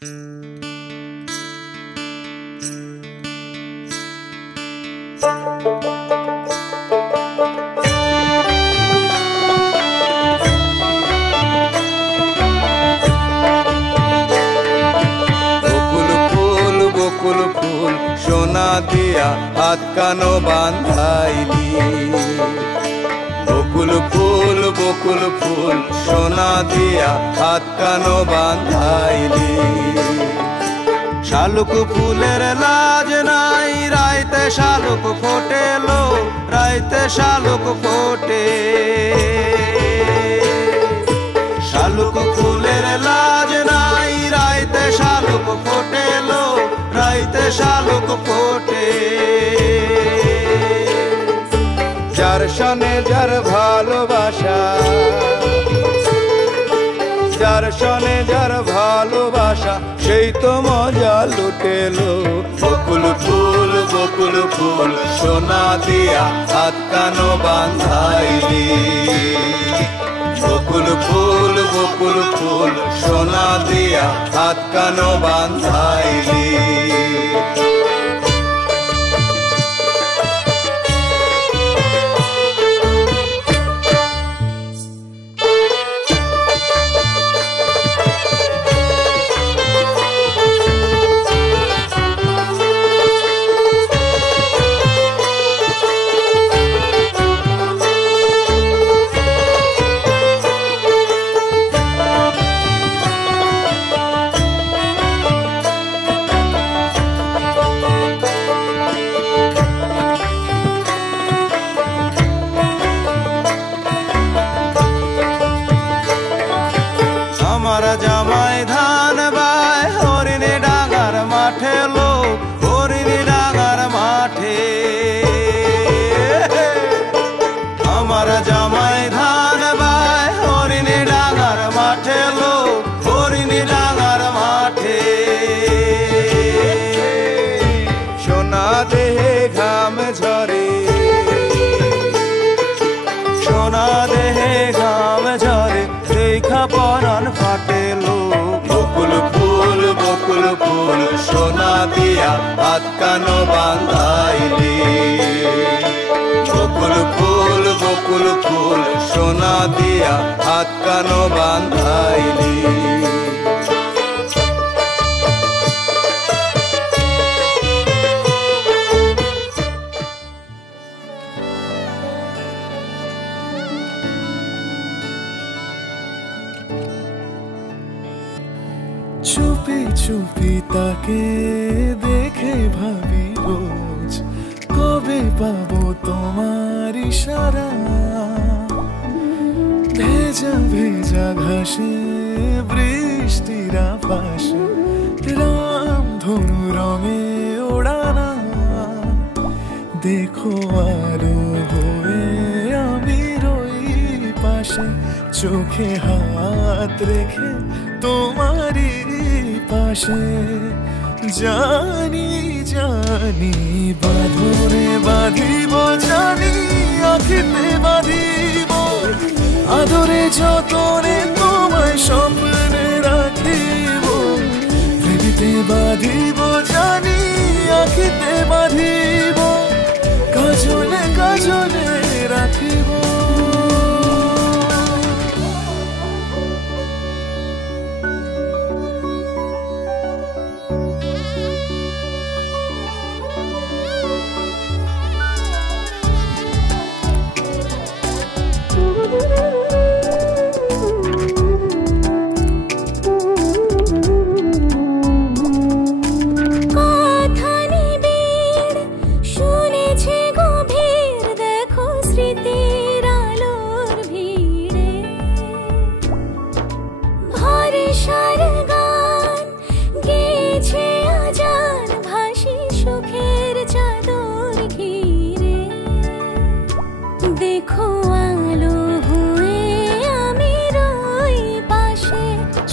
বকুল ফুল সোনা দিয়া হাত কানো বাঁধাইলি। বকুল ফুল সোনা দিয়া হাত কানো বাঁধাইলি। শালুক ফুলের লাজ নাই, রাইতে শালুক ফোটেলো, রাইতে শালুক ফোটে। শালুক ফুলের লাজ নাই, রাইতে শালুক ফোটেলো, রাইতে শালুক ফোটে। যার সনে যার ভালোবাসা, যার সনে যার ভালোবাসা, সেই তো মজা লুটেলো। বকুল ফুল সোনা দিয়া হাত কানো বাঁধাইলি। বকুল ফুল সোনা দিয়া হাত কানো বাঁধাইলি। আমার জামাই ধান বায় হরিণী ডাঙার মাঠে লো, হরিণী ডাঙার মাঠে। আমার জামাই ধান বায় হরিণী ডাঙার মাঠে লো, হরিণী ডাঙার মাঠে। সোনা দেহে ঘাম ঝরে, সোনা দেহে ঘাম ঝরে, দেখা পরাণ ফাটেলো। বকুল ফুল সোনা দিয়া হাত কানো বাঁধাইলি। বকুল ফুল সোনা দিয়া হাত কানো বাঁধাইলি। চুপি চুপি তাকে দেখে ভাবি রোজ, কবে পাবো তোমার ইশারা। ভেজা ভেজা ঘাসে বৃষ্টির পাশে, রামধনু রঙে ওড়ানা। দেখো আরো হয়ে আমি রই পাশে, চোখে হাত রেখে তোমারই পাশে। জানি জানি বাঁধনে বাঁধিব, জানি আখিতে বাঁধিব, আদরে যতনে তোমায় স্বপ্নে রাখিব। ভেবিতে বাঁধিব, জানি আখিতে বাঁধিব, কাজলে কাজলে রাখিব।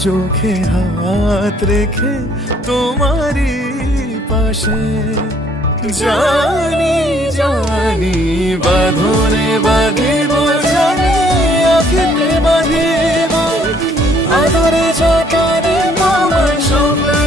চোখে হাত রেখে তোমারই পাশে। জানি জানি বাঁধনে বাঁধিব, জানি আখিতে বাঁধিব, আদরে যতনে তোমায় স্বপ্নে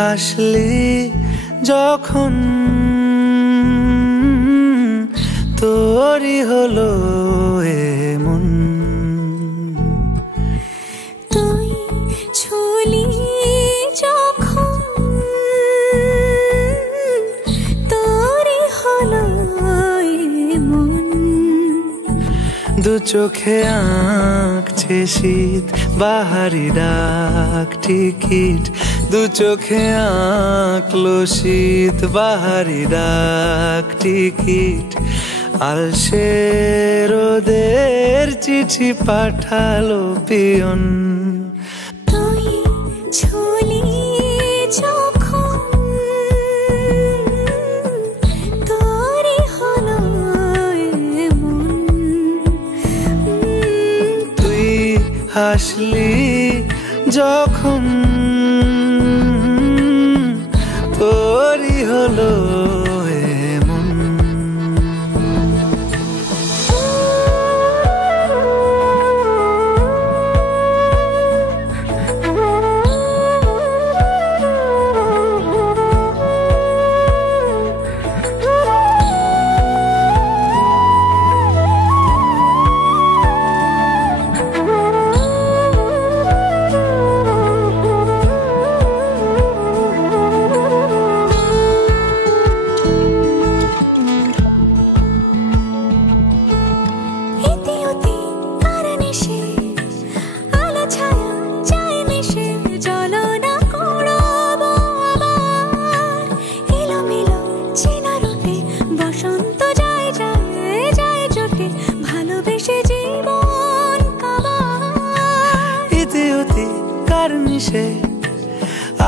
হাসলি যখন তোরই হলো এমন তুই ছুলি যখন তোরই হলো এমন দু চোখে আঁকছে শীত বাহারি ডাক টিকিট দু চোখে আঁকলো শীত বাহারি ডাক টিকিট আলসে রোদের চিঠি পাঠালো পিয়ন তুই ছুলি যখন তোরই হলো এমন তুই হাসলি যখন তোরই হলো এমন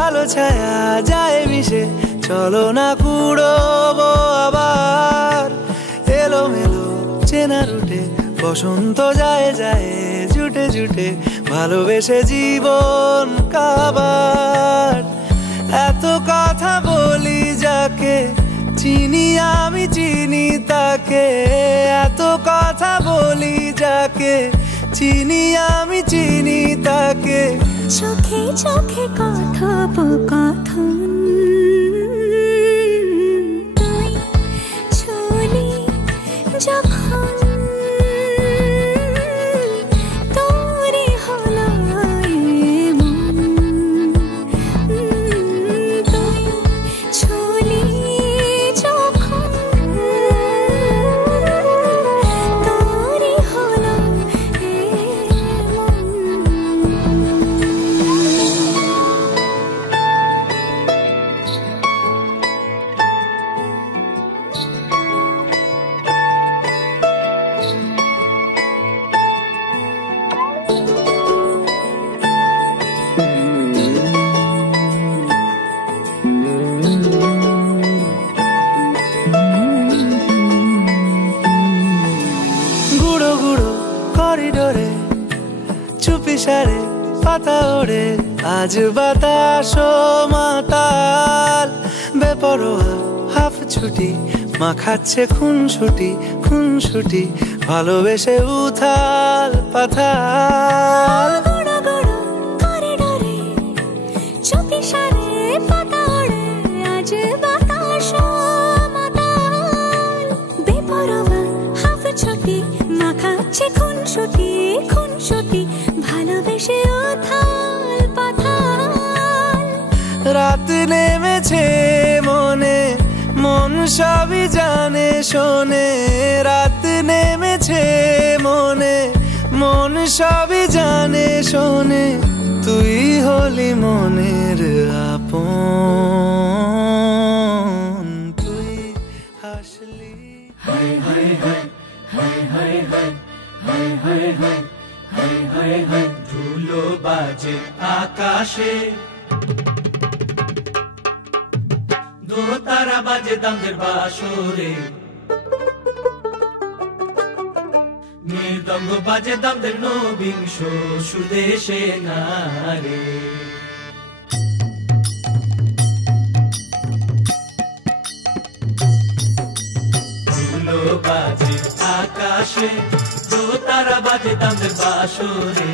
আলো ছায়া যায় মিশে চলো না কুড়োবো আবার এলোমেলো চেনা রুটে বসন্ত যায় যায় জুটে জুটে ভালোবেসে জীবন কাবার এত কথা বলি যাকে চিনি আমি চিনি তাকে এত কথা বলি যাকে চিনি আমি চিনি তাকে চোখে চোখে কথোপকথন তুই ছুলি যখন তোরই হলো এমন তুই ছুলি যখন তোরই হলো চুপিসারে পাতা ওড়ে আজ বাতাস মাতাল বেপরোয়া হাফ ছুটি মাখাচ্ছে খুনসুটি ভালোবেসে উথাল পাথাল চুপিসারে পাতা ওড়ে আজ বাতাস মাতাল বেপরোয়া হাফ ছুটি মাখাচ্ছে খুনসুটি ভালোবেসে উথাল পাথাল রাত নেমেছে মনে মন সবই জানে শোনে রাত নেমেছে মনে মন সবই জানে শোনে তুই হলি মনের আপন তুই হাসলি হাই হাই হাই হাই হাই হাই হাই হাই হাই হাই হাই হাই ধুলো বাজে আকাশে দোতারা বাজে দামদের বাসরে মৃদঙ্গ বাজে দামদের নবিংশ সুদেশে নারে ধুলো বাজে আকাশে দোতারা বাজে বাজে তাদের বাসরে,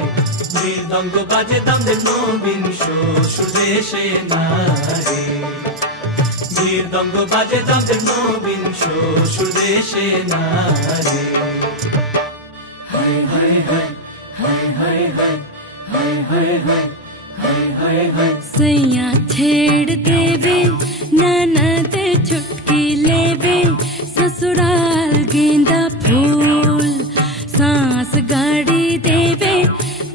মৃদঙ্গ বাজে তাদের নবীন শ্বশুর দেশে নারে, মৃদঙ্গ বাজে তাদের নবীন শ্বশুর দেশে নারে। হায় হায় হায় হায় হায় হায় हाय हाय हाय हाय हाय हाय सैया छेड़ देवे ननद चुटकी लेवे, ससुराल गेंदा फूल सांस गाड़ी देवे,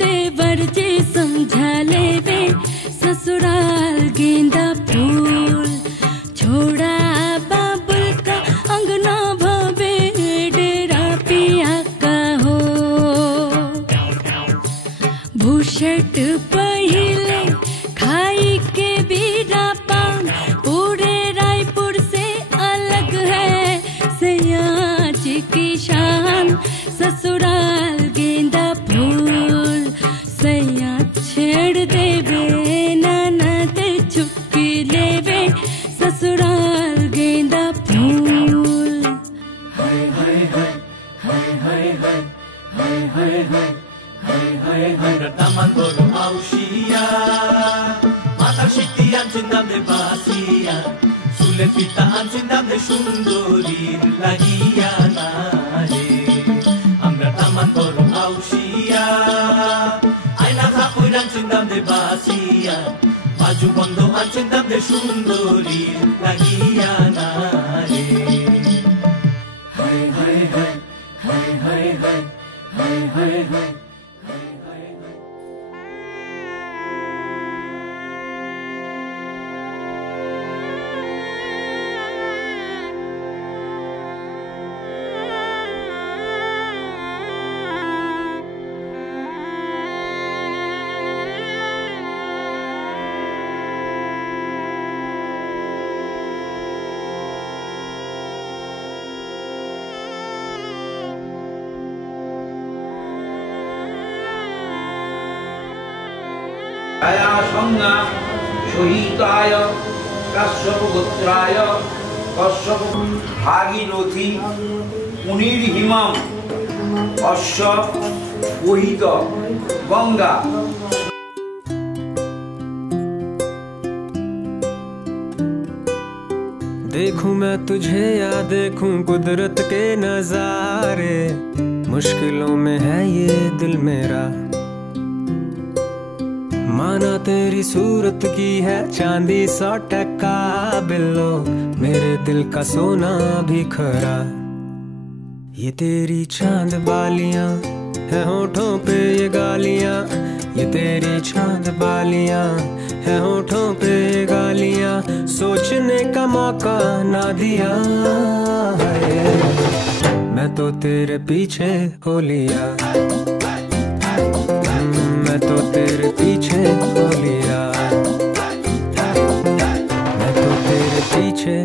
देवर जी समझा लेवे, ससुराल गेंदा फूल छोड़ा बाबुल का अंगना भवे, डेरा पिया का हो भूषट पहिले खाई के बीरा पान, पूरे रायपुर से अलग है सयाज की शान, ससुराल गेंदा फूल सैया छेड़ देवे ननद चुटकी लेवे, ससुराल गेंदा फूल। हाय हाय हाय हाय हाय हाय हाय हाय हाय हाय हाय हाय taman boro ausia, matar shikti anchin damde basia, sulen pita anchin damde sundorir lagiya nare, amra taman boro ausia, aina khapoi anchin damde basia, baju bondo anchin damde sundorir lagiya nare। हाय हाय हाय हाय हाय हाय हाय हाय हाय आया संज्ञा सहिताय काश्यपगोत्राय कश्यप भागीरथी मुनिर्हिमं अश्व वहित गंगा। देखूं मैं तुझे या देखूं कुदरत के नजारे, मुश्किलों में है ये दिल मेरा, माना तेरी सूरत की है चांदी 100% बिल्लो, मेरे दिल का सोना भी खरा। ये तेरी चांद बालियां है होठों पे ये गालियां, ये तेरी चांद बालियां है होठों पे ये गालियां, सोचने का मौका ना दिया है, मैं तो तेरे पीछे हो लिया, मैं तो तेरे पीछे हो लिया, मैं तो तेरे पीछे।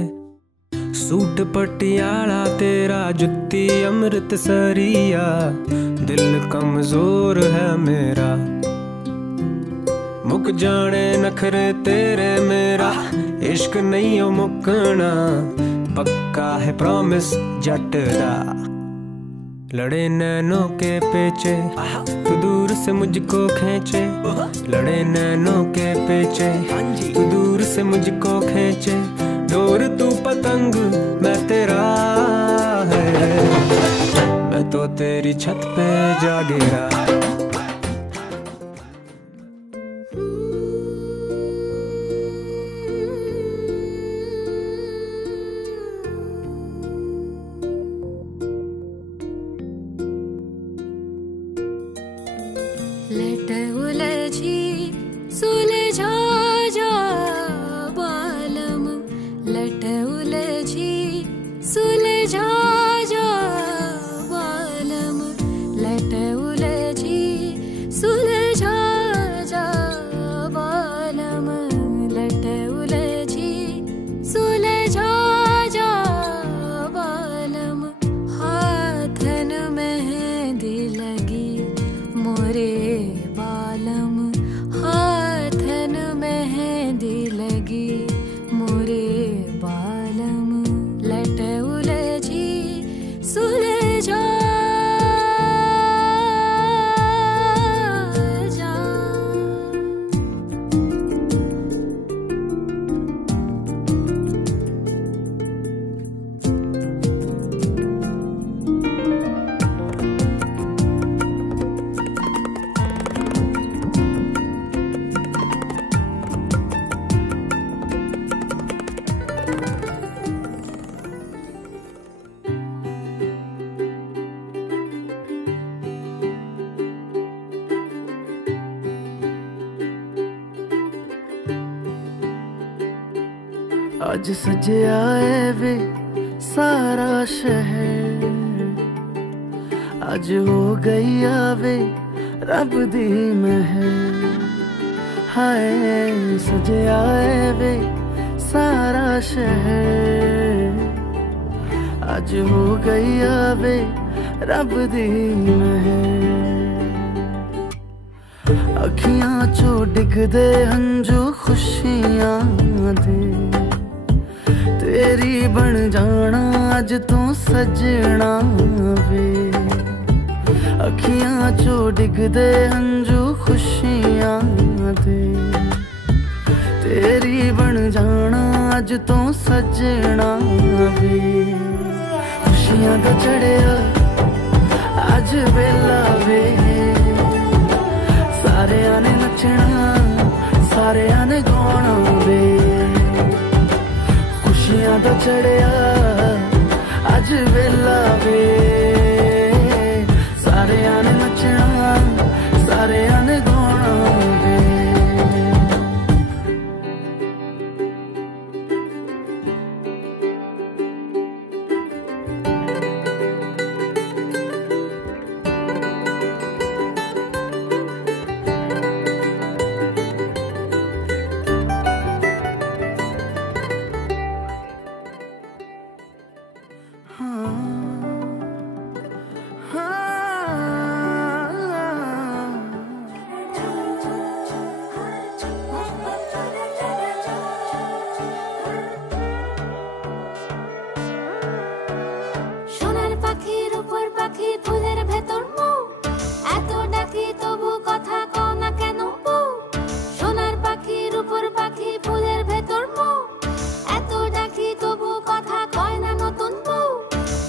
सूट पटियाला तेरा जुत्ती अमृतसरिया, दिल कमजोर है मेरा, मुक जाने नखरे तेरे मेरा, इश्क नहीं हो मुकना, पक्का है प्रॉमिस जट दा। लड़े नैनों के पेचे तू दूर से मुझको खींचे, लड़े नैनों के पेचे तू दूर से मुझको खींचे, डोर तू पतंग मैं तेरा है, मैं तो तेरी छत पे जा गिरा। लट उलझी सुलझा जा बालम, लट उलझी सुलझा जा बालम, लट उलझी सुलझा जा बालम, लट उलझी सुलझा जा बालम, हाथन मेहंदी लगी मोरे बालम, हाथन मेहंदी लगी मोरे बालम, लट उलझी सुलझा आज सजया है वे सारा शहर, आज हो गई आवे रब दी महर। हाय सजया है वे सारा शहर, आज हो गई आवे रब दी महर। अखियां चो डिगदे हंजू खुशियां दे, तेरी बन जाना अज तू सजना वे। अखियां चो डिगदे हंजू खुशियां दे, तेरी बन जाना अज तू सजना वे। खुशियां दा चढ़िया अज वेला वे, सारेयां ने नचना सारेयां ने गाना वे। खुशियां दा चढ़िया अज वेला वे, सारेयां ने नचना सारेयां ने गाना वे।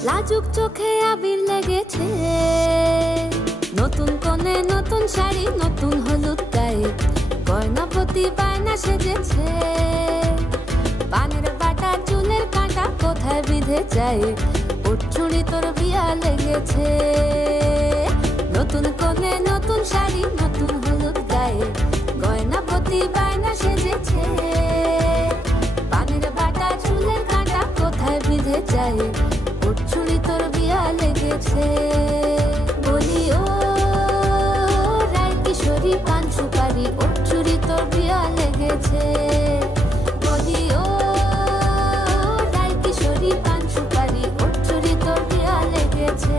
লাজুক চোখে আবির লেগেছে, নতুন কোণে নতুন শাড়ি নতুন হলুদ গায়ে, গয়নাপতি বায়না সেজেছে। পানের বাটা চুলের কাঁটা কোথায় বিঁধে যায়, ওর চুড়ি তোর বিয়া লেগেছে। নতুন কোণে নতুন শাড়ি নতুন হলুদ গায়ে, গয়নাপতি বায়না সেজেছে। পানের বাটা চুলের কাঁটা কোথায় বিঁধে যায়, চুড়ি তোর বিয়া লেগেছে। বলি ও রায় কিশোরী পান সুপারি, ওর চুড়ি তোর বিয়া লেগেছে। বলি ও রায় কিশোরী পান সুপারি, ওর চুড়ি তোর বিয়া লেগেছে।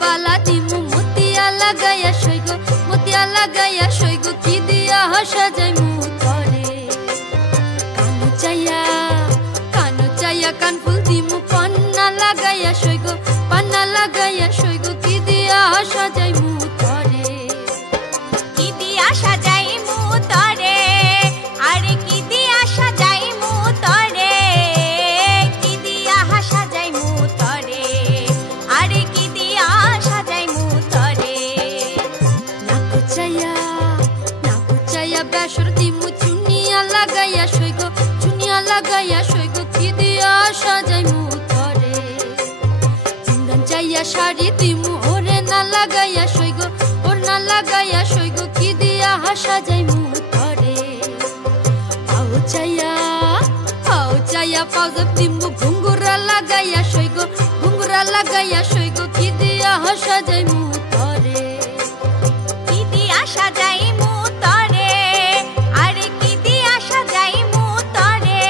बाला दिमु मोतिया लगाया सैगो मोतिया लगाया सैगो की दिया साजाइमु तोरे कानो चाया कान फुल दिमु पन्ना लगाया सैगो की दिया साजाइमु तोरे की दिया साजाइमु तोरे अरे की दिया साजाइमु तोरे की दिया साजाइमु तोरे अरे की दिया साजाइमु तोरे नाको चाया बेसर दिमु चुनिया लगाया सैगो की दिया साजाइमु तोरे जिंगन चाया शाड़ी दिमु ओरे ना लगाया सैगो की दिया साजाइमु तोरे पाउ चाया पाउजब दिमु घुंगुरा लगाया सैगो की दिया साजाइमु तोरे की दिया साजाइमु तोरे अरे की दिया साजाइमु तोरे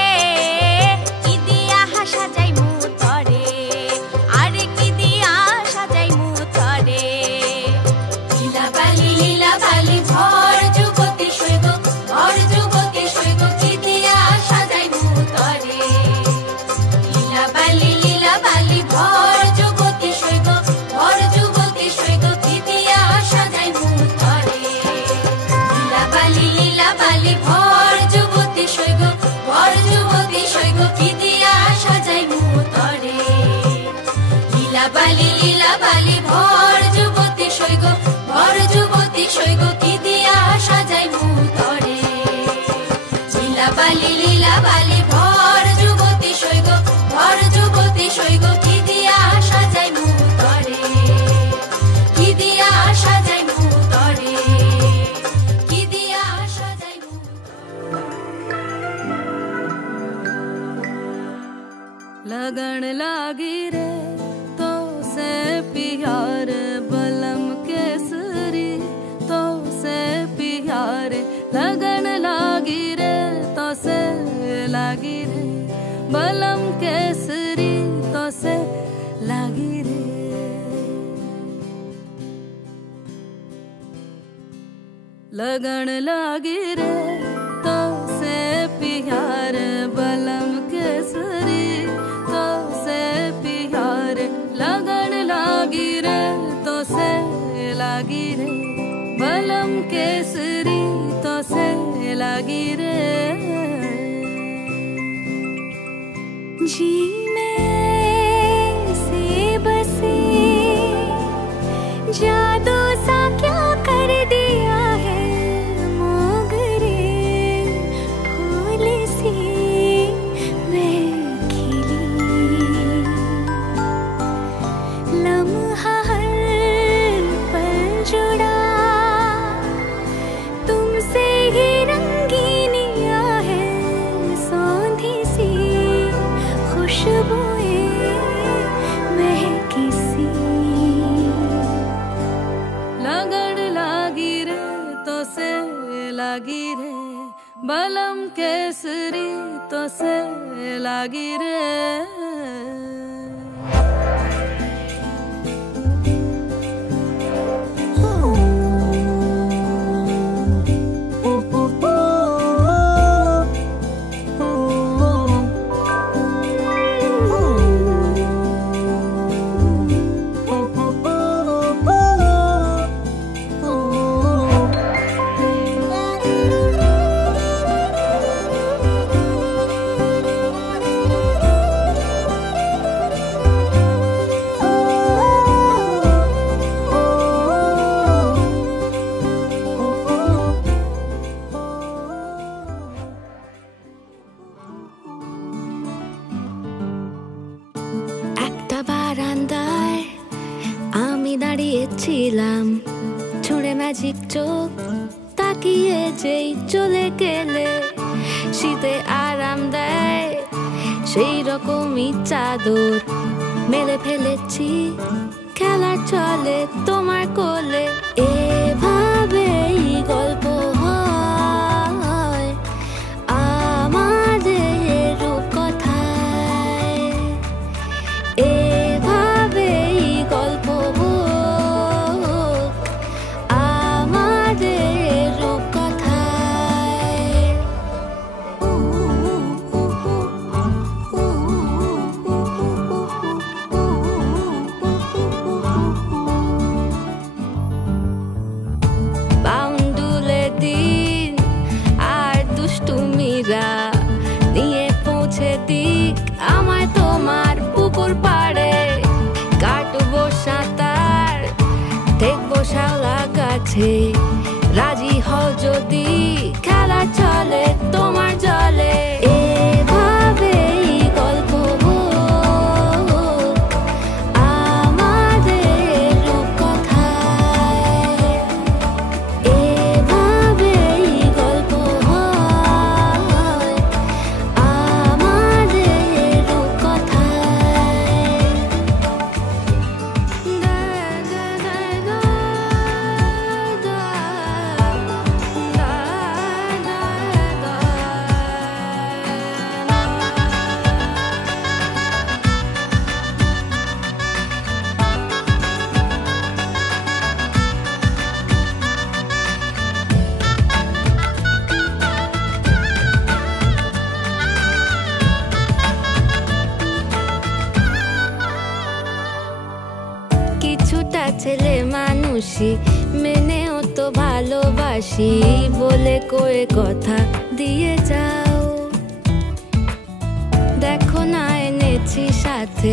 की दिया साजाइमु तोरे अरे की दिया साजाइमु तोरे लीला बाली भर जुगती सैगो की दिया साजाइमु तोरे लीला बाली भर जुगती सैगो की दिया साजाइमु तोरे लीला बाली भर जुगती सैगो की दिया साजाइमु तोरे लीला बाली भर जुगती सैगो की दिया साजाइमु तोरे लीला बाली भर जुगती सैगो की दिया साजाइमु तोरे की दिया साजाइमु तोरे की दिया साजाइमु लगन लागी रे तो से प्यार बलम केसरी तो से प्यार लगन लागी रे तो से लागी रे बलम केसरी तो से लागी रे लगन लागी रे तो से प्यार बलम केसरी तो से प्यार लगन लागी रे तो से लागी रे बलम केसरी तो से लागी रे जी में से बसे जादू सा क्या कर दिया है मोगरे फूल सी मैं खिली लम्हा हर पल जुड़ा तुमसे ही रंगीनिया है सौंधी सी खुशबुएं महकी सी लगन लागी रे तो से लागी रे बलम केसरी तो से लागी रे বারান্দায় আমি দাঁড়িয়েছিলাম ছুঁড়ে ম্যাজিক চোখ তাকিয়ে যেই চলে গেলে শীতে আরাম দেয় সেই রকমই চাদর মেলে ফেলেছি খেলার চলে তোমার কোলে এভাবেই গল্প হয় আমাদের রূপকথায় এভাবেই গল্প কাছে রাজি হও যদি খেলা চলে তোমার জলে এভাবেই গল্প হোক আমাদের রূপকথায় এভাবেই গল্প হয় আমাদের রূপকথায় কিছুটা ছেলে মানুষই মেনেও তো ভালোবাসি বলে কয়ে কথা দিয়ে যাও দেখো না এনেছি সাথে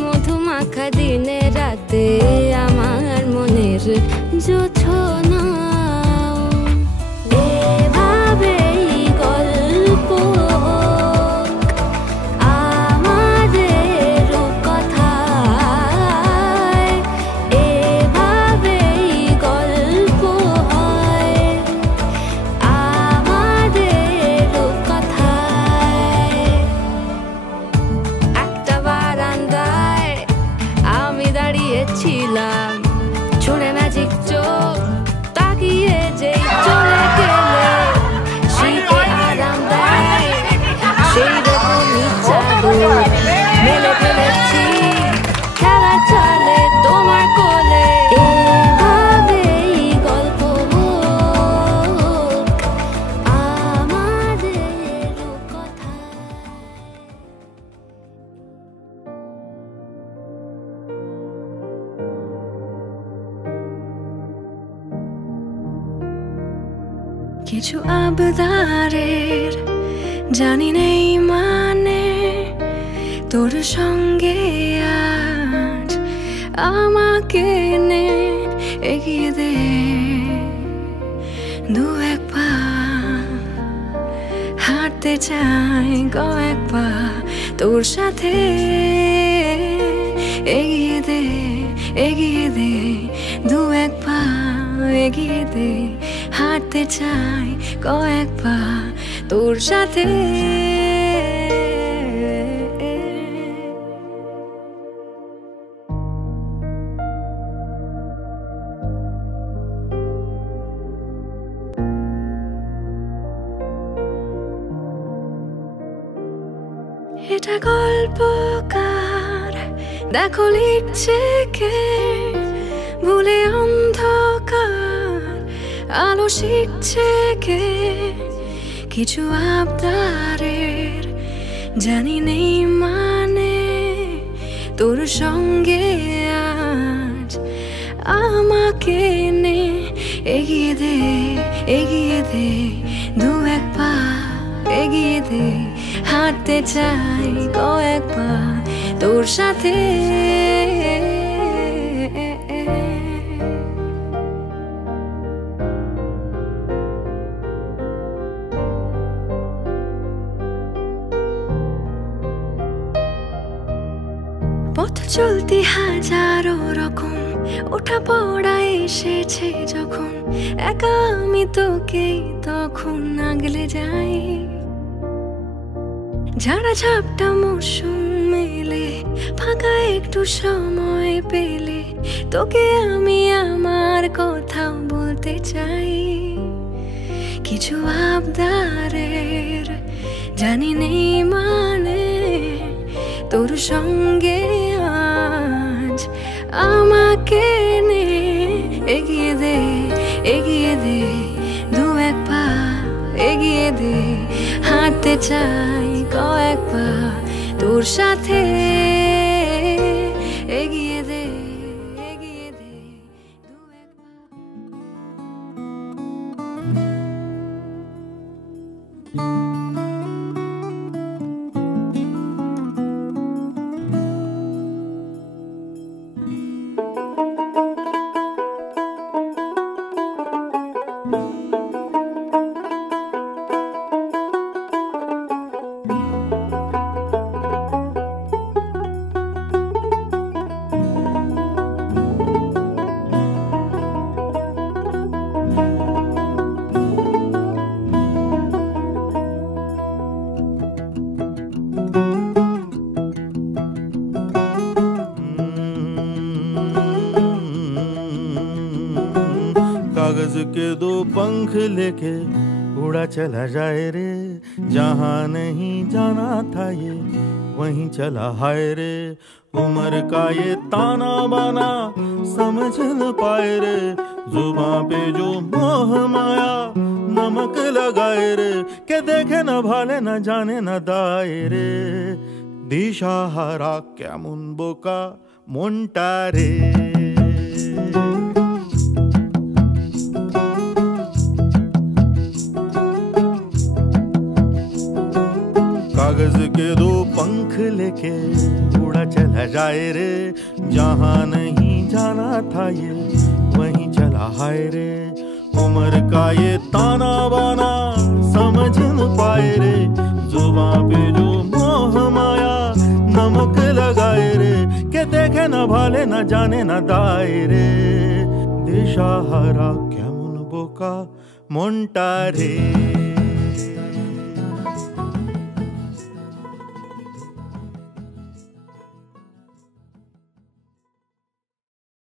মধুমাখা দিনে রাতে আমার মনের জোছনা এভাবেই গল্প আমাদের রূপকথায় এভাবেই গল্প হয় আমাদের রূপকথায় একটা বারান্দায় আমি দাঁড়িয়েছিলাম ছুঁড়ে ম্যাজিক চোখ তাকিয়ে যেই চলে গেলে শীতে আরাম দেয় সেই রকমই চাদর মেলে ফেলেছি খেলা চলে তোমার কোলে এভাবেই গল্প হোক আমাদের রূপকথায় কিছু আবদারের জানি নেই মানে তোর সঙ্গে আজ আমাকে নে এগিয়ে দে দু এক পা হাঁটতে চাই কয়েক পা তোর সাথে এগিয়ে দে দু এক পা এগিয়ে দে হাঁটতে চাই কয়েক পা তোর সাথে এটা গল্পকার দেখো লিখছে কে ভুলে অন্ধকার আলো শিখছে কে কিছু আবদারের জানি নেই মানে তোর সঙ্গে আজ আমাকে নে এগিয়ে দে দু এক পা এগিয়ে দে হাঁটতে চাই কয়েক পা তোর সাথে পথ চলতি হাজারো রকম ওঠা পড়া এসেছে যখন একা আমি তোকেই তখন আগলে যাই ঝাড়া ঝাপটা মৌসুম মেলে ফাঁকা একটু সময় পেলে তোকে আমি আমার কথা বলতে চাই কিছু আবদারের জানি নেই মানে তোর সঙ্গে আজ আমাকে নে এগিয়ে দে দু এক পা এগিয়ে দে হাঁটতে চাই কয়েক পা তোর সাথে এগিয়ে দে দু এক পা के दो पंख लेके उड़ा चला जाए रे, जहाँ नहीं जाना था ये वहीं चला हाय रे। उम्र का ये ताना बाना समझ न पाए रे, जुबां पे जो मोह माया नमक लगाए रे, के देखे न भाले न जाने न दाए रे। दिशाहारा केमन बोका मोंटा रे। कागज के दो पंख लेके उड़ा चला जाए रे, जहाँ नहीं जाना था ये वहीं चला हाय रे। उम्र का ये ताना बाना समझ न पाए रे, जुबां पे जो मोह माया नमक लगाए रे, के देखे न भाले न जाने न दाए रे। दिशाहारा केमन बोका मोंटा रे।